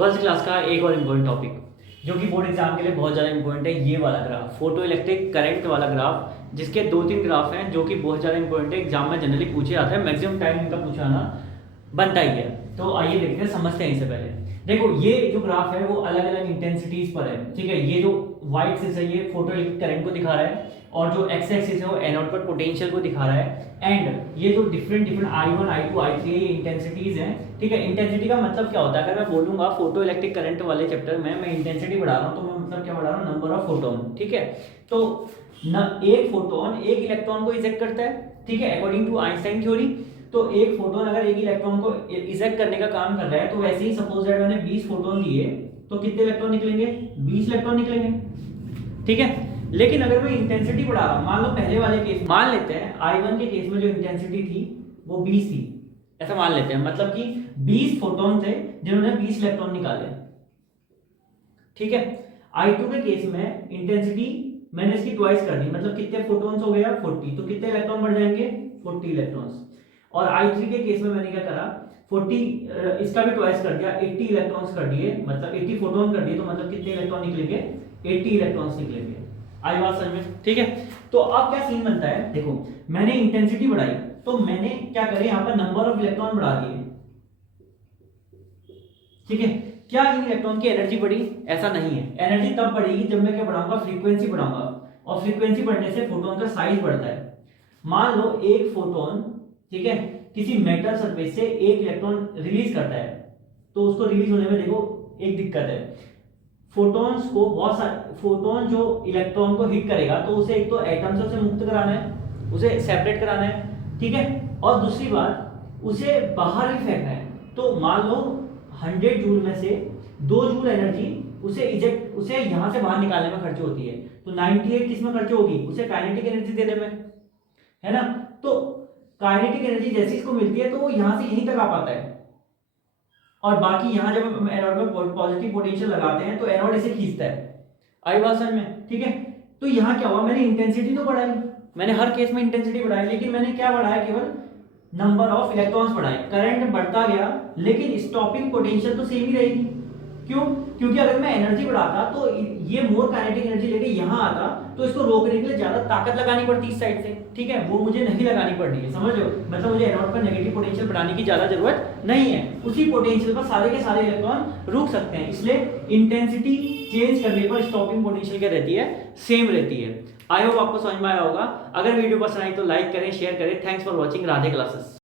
12th class का एक और इम्पोर्टेंट टॉपिक जो कि बोर्ड एग्जाम के लिए बहुत ज़्यादा इंपॉर्टेंट है, ये वाला ग्राफ, फोटो इलेक्ट्रिक करंट वाला ग्राफ, जिसके 2-3 ग्राफ हैं जो कि बहुत ज़्यादा इंपॉर्टेंट है, एग्जाम में जनरली पूछे जाते हैं, मैक्सिमम टाइम इनका पूछाना बनता ही है। तो आइए देखते हैं, समझते हैं इससे पहले। देखो ये जो ग्राफ है वो अलग अलग इंटेंसिटीज पर है, ठीक है। ये जो व्हाइट एक्सिस है ये फोटो इलेक्ट्रिक करंट को दिखा रहा है, और जो एक्स एक्सिस है वो एनोड पर पोटेंशियल को दिखा रहा है। एंड ये जो डिफरेंट I1 I2 I3 ये इंटेंसिटीज हैं, ठीक है। इंटेंसिटी का मतलब क्या होता है, अगर मैं बोलूंगा फोटो इलेक्ट्रिक करंट वाले चैप्टर में मैं इंटेंसिटी बढ़ा रहा हूँ तो मैं मतलब क्या बढ़ा रहा हूँ, नंबर ऑफ फोटोन, ठीक है। तो न एक फोटोन एक इलेक्ट्रॉन को इजेक्ट करता है, ठीक है, अकॉर्डिंग टू आइंस्टाइन थ्योरी। तो एक फोटोन अगर एक इलेक्ट्रॉन को इजेक्ट करने का काम कर रहा है, तो वैसे ही सपोज दैट मैंने 20 फोटोन दिए तो कितने इलेक्ट्रॉन निकलेंगे, 20 इलेक्ट्रॉन निकलेंगे, ठीक है। लेकिन अगर मैं इंटेंसिटी बढ़ा रहा हूं, मान लो पहले वाले केस मान लेते हैं I1 के केस में जो इंटेंसिटी थी वो 20 थी, ऐसा मान लेते हैं, मतलब कि 20 फोटोन थे जिन्होंने 20 इलेक्ट्रॉन निकाले, ठीक है। I2 के केस में इंटेंसिटी मैंने इसकी ट्वाइस कर दी, मतलब कितने फोटोन्स हो गया 40, तो कितने इलेक्ट्रॉन बढ़ जाएंगे 40 इलेक्ट्रॉन्स। और I3 के केस में मैंने क्या करा, 40 इसका भी ट्वाइस कर दिया, 80 इलेक्ट्रॉन्स कर दिए, मतलब 80 फोटोन कर दिए, तो मतलब कितने इलेक्ट्रॉन निकलेंगे, 80 इलेक्ट्रॉन्स निकलेंगे। आई बात समझ में, ठीक है। तो अब क्या सीन बनता है, देखो मैंने इंटेंसिटी बढ़ाई तो मैंने क्या करे, यहाँ पर नंबर ऑफ इलेक्ट्रॉन बढ़ा दिए, ठीक है। क्या इन इलेक्ट्रॉन की एनर्जी बढ़ी, ऐसा नहीं है। एनर्जी तब बढ़ेगी जब मैं क्या बढ़ाऊंगा, फ्रीक्वेंसी बढ़ाऊंगा, और फ्रीक्वेंसी बढ़ने से फोटोन का साइज बढ़ता है। मान लो एक फोटोन, ठीक है, किसी मेटल सरफेस से एक इलेक्ट्रॉन रिलीज करता है, तो उसको रिलीज होने में देखो एक दिक्कत है, फोटॉन्स को बहुत सारे फोटोन जो इलेक्ट्रॉन को हिट करेगा तो उसे एक तो एटम से उसे मुक्त कराना है, उसे सेपरेट कराना है, ठीक है। और दूसरी बात उसे बाहर भी फेंकना है। तो मान लो 100 जूल में से 2 जूल एनर्जी उसे यहां से बाहर निकालने में खर्च होती है, तो 98 किस में खर्च होगी, उसे काइनेटिक एनर्जी देने में, है ना। तो काइनेटिक एनर्जी जैसी इसको मिलती है तो वो यहां से यहीं तक आ पाता है, और बाकी यहां जब हम एनोड में पॉजिटिव पोटेंशियल लगाते हैं तो एनोड इसे खींचता है। आई बात समझ में, ठीक है। तो यहां क्या हुआ, मैंने इंटेंसिटी तो बढ़ाई, मैंने हर केस में इंटेंसिटी बढ़ाई, लेकिन मैंने क्या बढ़ाया, केवल नंबर ऑफ इलेक्ट्रॉन्स बढ़ाए। करंट बढ़ता गया लेकिन स्टॉपिंग पोटेंशियल तो सेम ही रहेगी। क्यों, क्योंकि अगर मैं एनर्जी बढ़ाता तो ये मोर काइनेटिक एनर्जी लेके यहां आता, तो इसको रोकने के लिए ज्यादा ताकत लगानी पड़ती इस साइड से, ठीक है, वो मुझे नहीं लगानी पड़ रही है, समझ लो। मतलब मुझे एनोड पर नेगेटिव पोटेंशियल बढ़ाने की ज्यादा जरूरत नहीं है, उसी पोटेंशियल पर सारे के सारे इलेक्ट्रॉन रुक सकते हैं। इसलिए इंटेंसिटी चेंज करने पर स्टॉपिंग पोटेंशियल क्या रहती है, सेम रहती है। आई होप आपको समझ में आया होगा। अगर वीडियो पसंद आई तो लाइक करें, शेयर करें। Thanks for watching. Radhe classes.